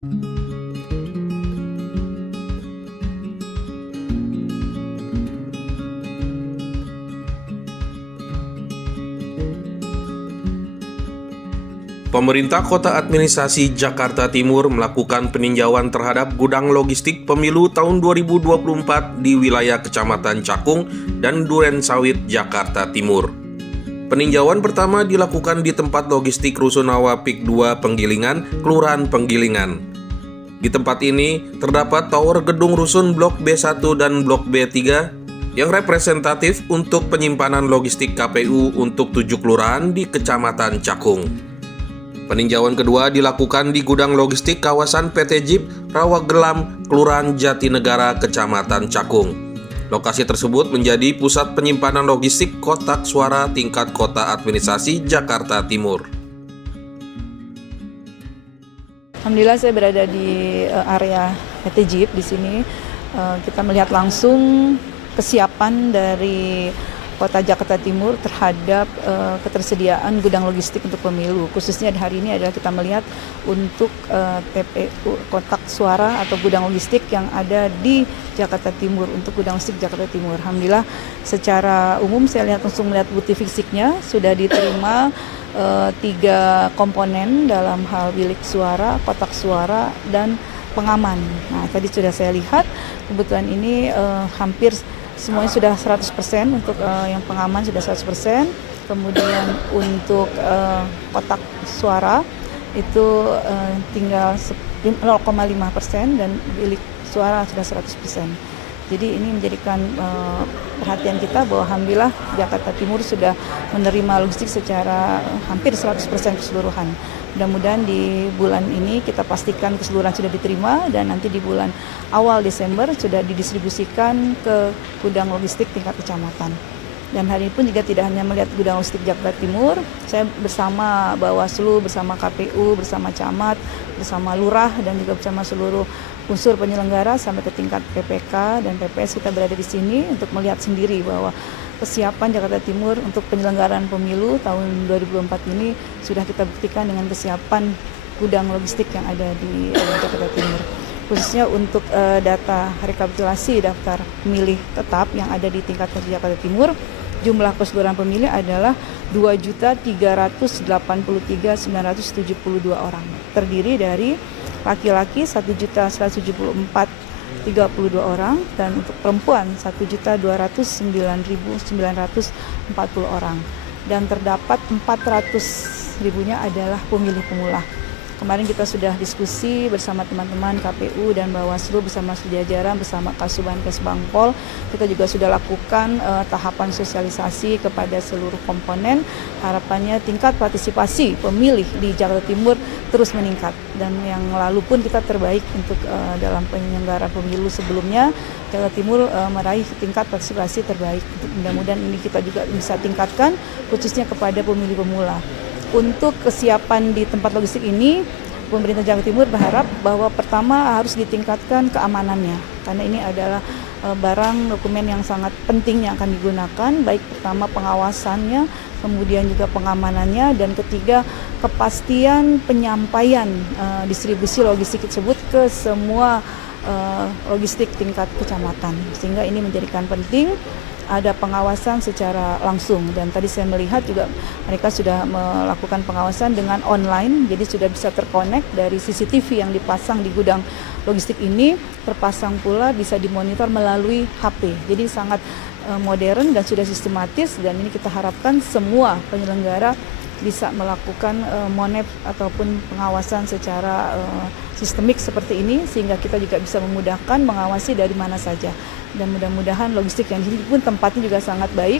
Pemerintah Kota Administrasi Jakarta Timur melakukan peninjauan terhadap gudang logistik pemilu tahun 2024 di wilayah Kecamatan Cakung dan Durensawit, Jakarta Timur. Peninjauan pertama dilakukan di tempat logistik Rusunawa Pik 2 Penggilingan, Kelurahan Penggilingan. Di tempat ini terdapat tower gedung rusun Blok B1 dan Blok B3 yang representatif untuk penyimpanan logistik KPU untuk 7 kelurahan di Kecamatan Cakung. Peninjauan kedua dilakukan di gudang logistik kawasan PT JIP Rawagelam, Kelurahan Jatinegara, Kecamatan Cakung. Lokasi tersebut menjadi pusat penyimpanan logistik kotak suara tingkat kota administrasi Jakarta Timur. Alhamdulillah saya berada di area PT JIP di sini. Kita melihat langsung kesiapan dari Kota Jakarta Timur terhadap ketersediaan gudang logistik untuk pemilu. Khususnya hari ini adalah kita melihat untuk TPU kotak suara atau gudang logistik yang ada di Jakarta Timur untuk gudang logistik Jakarta Timur. Alhamdulillah secara umum saya langsung melihat bukti fisiknya sudah diterima 3 komponen dalam hal bilik suara, kotak suara, dan pengaman. Nah, tadi sudah saya lihat kebetulan ini hampir semuanya sudah 100%, untuk yang pengaman sudah 100%, kemudian untuk kotak suara itu tinggal 0,5% dan bilik suara sudah 100%. Jadi ini menjadikan perhatian kita bahwa alhamdulillah Jakarta Timur sudah menerima logistik secara hampir 100% keseluruhan. Mudah-mudahan di bulan ini kita pastikan keseluruhan sudah diterima dan nanti di bulan awal Desember sudah didistribusikan ke gudang logistik tingkat kecamatan. Dan hari ini pun juga tidak hanya melihat gudang logistik Jakarta Timur, saya bersama Bawaslu, bersama KPU, bersama Camat, bersama Lurah dan juga bersama seluruh unsur penyelenggara sampai ke tingkat PPK dan PPS kita berada di sini untuk melihat sendiri bahwa kesiapan Jakarta Timur untuk penyelenggaraan pemilu tahun 2024 ini sudah kita buktikan dengan kesiapan gudang logistik yang ada di Jakarta Timur. Khususnya untuk data rekapitulasi daftar pemilih tetap yang ada di tingkat Jakarta Timur, jumlah keseluruhan pemilih adalah 2.383.972 orang. Terdiri dari laki-laki 1.174.032 orang dan untuk perempuan 1.209.940 orang. Dan terdapat 400.000-nya adalah pemilih pemula. Kemarin kita sudah diskusi bersama teman-teman KPU dan Bawaslu bersama jajaran bersama Kasubdit Bangpol. Kita juga sudah lakukan tahapan sosialisasi kepada seluruh komponen. Harapannya tingkat partisipasi pemilih di Jakarta Timur terus meningkat. Dan yang lalu pun kita terbaik untuk dalam penyelenggaraan pemilu sebelumnya. Jakarta Timur meraih tingkat partisipasi terbaik. Mudah-mudahan ini kita juga bisa tingkatkan khususnya kepada pemilih pemula. Untuk kesiapan di tempat logistik ini, pemerintah Jakarta Timur berharap bahwa pertama harus ditingkatkan keamanannya, karena ini adalah barang dokumen yang sangat penting yang akan digunakan, baik pertama pengawasannya, kemudian juga pengamanannya, dan ketiga kepastian penyampaian distribusi logistik tersebut ke semua logistik tingkat kecamatan, sehingga ini menjadikan penting ada pengawasan secara langsung. Dan tadi saya melihat juga mereka sudah melakukan pengawasan dengan online, jadi sudah bisa terkonek dari CCTV yang dipasang di gudang logistik ini, terpasang pula bisa dimonitor melalui HP. Jadi sangat modern dan sudah sistematis, dan ini kita harapkan semua penyelenggara bisa melakukan monep ataupun pengawasan secara sistemik seperti ini, sehingga kita juga bisa memudahkan mengawasi dari mana saja. Dan mudah-mudahan logistik yang di sini pun tempatnya juga sangat baik,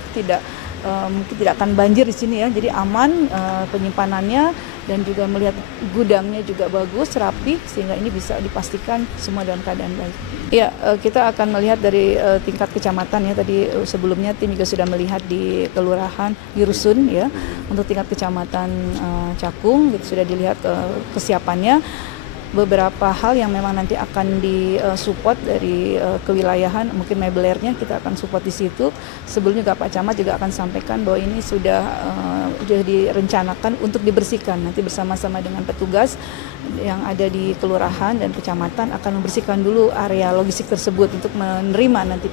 mungkin tidak akan banjir di sini ya, jadi aman penyimpanannya, dan juga melihat gudangnya juga bagus, rapi, sehingga ini bisa dipastikan semua dalam keadaan baik. Ya, kita akan melihat dari tingkat kecamatan ya, tadi sebelumnya tim juga sudah melihat di kelurahan di Rusun ya, untuk tingkat kecamatan Cakung, gitu, sudah dilihat kesiapannya. beberapa hal yang memang nanti akan disupport dari kewilayahan, mungkin mebelernya kita akan support di situ. Sebelumnya juga Pak Camat juga akan sampaikan bahwa ini sudah direncanakan untuk dibersihkan. Nanti bersama-sama dengan petugas yang ada di kelurahan dan kecamatan akan membersihkan dulu area logistik tersebut untuk menerima nanti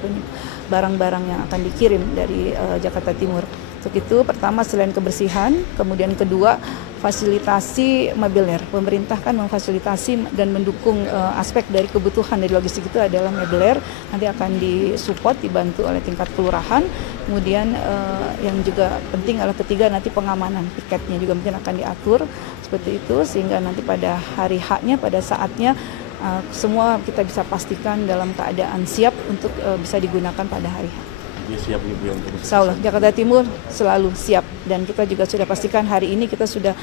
barang-barang yang akan dikirim dari Jakarta Timur. Untuk itu pertama selain kebersihan, kemudian kedua fasilitasi mebeler. Pemerintah kan memfasilitasi dan mendukung aspek dari kebutuhan dari logistik itu adalah mebeler. Nanti akan disupport, dibantu oleh tingkat kelurahan. Kemudian yang juga penting adalah ketiga nanti pengamanan piketnya juga mungkin akan diatur seperti itu sehingga nanti pada hari H-nya, pada saatnya semua kita bisa pastikan dalam keadaan siap untuk bisa digunakan pada hari H. Siap nih Bu yang Insya Allah Jakarta Timur selalu siap dan kita juga sudah pastikan hari ini kita sudah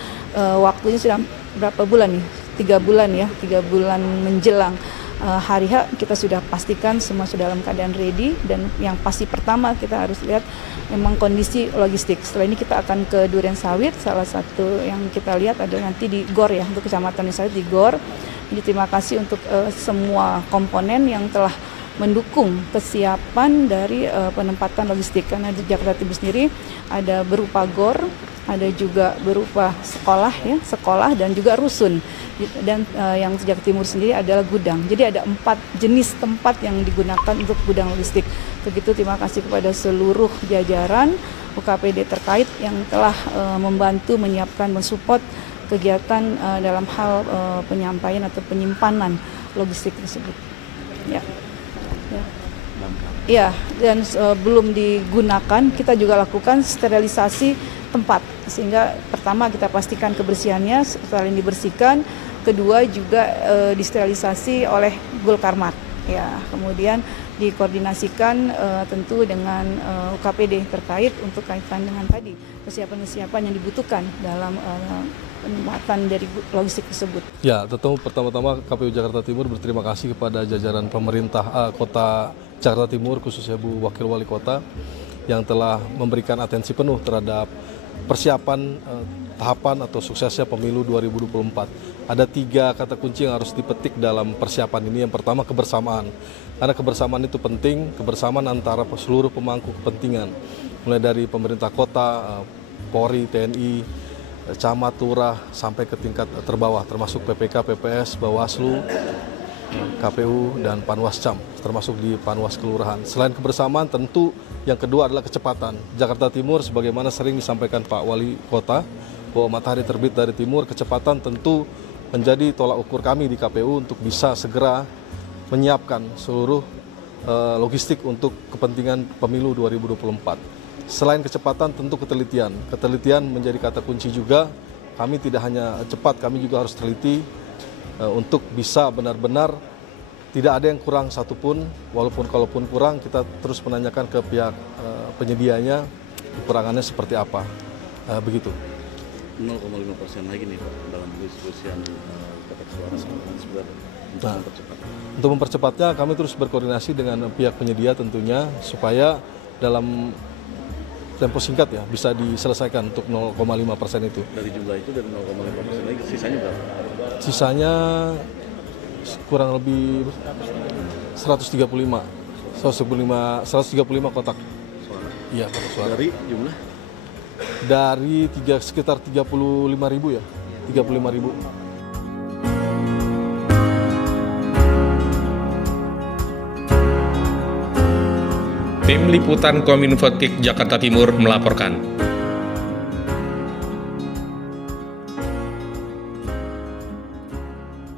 waktunya sudah berapa bulan nih? 3 bulan ya, 3 bulan menjelang hari H kita sudah pastikan semua sudah dalam keadaan ready dan yang pasti pertama kita harus lihat memang kondisi logistik. Setelah ini kita akan ke Duren Sawit, salah satu yang kita lihat adalah nanti di GOR ya, untuk Kecamatan Duren Sawit di GOR. Jadi terima kasih untuk semua komponen yang telah mendukung kesiapan dari penempatan logistik karena di Jakarta Timur sendiri ada berupa GOR, ada juga berupa sekolah dan juga rusun dan yang Jakarta Timur sendiri adalah gudang. Jadi ada 4 jenis tempat yang digunakan untuk gudang logistik. Begitu terima kasih kepada seluruh jajaran UKPD terkait yang telah membantu menyiapkan mensupport kegiatan dalam hal penyampaian atau penyimpanan logistik tersebut. Ya. Ya, dan belum digunakan kita juga lakukan sterilisasi tempat sehingga pertama kita pastikan kebersihannya, setelah ini dibersihkan, kedua juga disterilisasi oleh Gulkarmat ya, kemudian dikoordinasikan tentu dengan UKPD terkait untuk kaitan dengan tadi persiapan-persiapan yang dibutuhkan dalam penempatan dari logistik tersebut. Ya, tentu pertama-tama KPU Jakarta Timur berterima kasih kepada jajaran pemerintah Kota Jakarta Timur, khususnya Bu Wakil Wali Kota, yang telah memberikan atensi penuh terhadap persiapan tahapan atau suksesnya pemilu 2024. Ada 3 kata kunci yang harus dipetik dalam persiapan ini. Yang pertama kebersamaan, karena kebersamaan itu penting, kebersamaan antara seluruh pemangku kepentingan, mulai dari pemerintah kota, Polri, TNI, camat, lurah, sampai ke tingkat terbawah, termasuk PPK, PPS, Bawaslu, KPU, dan Panwascam, termasuk di Panwas Kelurahan. Selain kebersamaan, tentu yang kedua adalah kecepatan. Jakarta Timur, sebagaimana sering disampaikan Pak Wali Kota, bahwa matahari terbit dari timur, kecepatan tentu menjadi tolak ukur kami di KPU untuk bisa segera menyiapkan seluruh logistik untuk kepentingan pemilu 2024. Selain kecepatan, tentu ketelitian. Ketelitian menjadi kata kunci juga. Kami tidak hanya cepat, kami juga harus teliti untuk bisa benar-benar tidak ada yang kurang satupun. Walaupun kalaupun kurang, kita terus menanyakan ke pihak penyedianya kekurangannya seperti apa. Begitu. 0,5% lagi nih Pak dalam diskusian kotak suara sebenarnya untuk mempercepatnya kami terus berkoordinasi dengan pihak penyedia tentunya supaya dalam tempo singkat ya bisa diselesaikan untuk 0,5% itu. Dari jumlah itu dari 0,5% lagi sisanya berapa? Sisanya kurang lebih 135 kotak. Suara. Iya, kotak suara. Dari jumlah? Dari sekitar 35.000 ya, 35.000. Tim Liputan Kominfo Jakarta Timur melaporkan.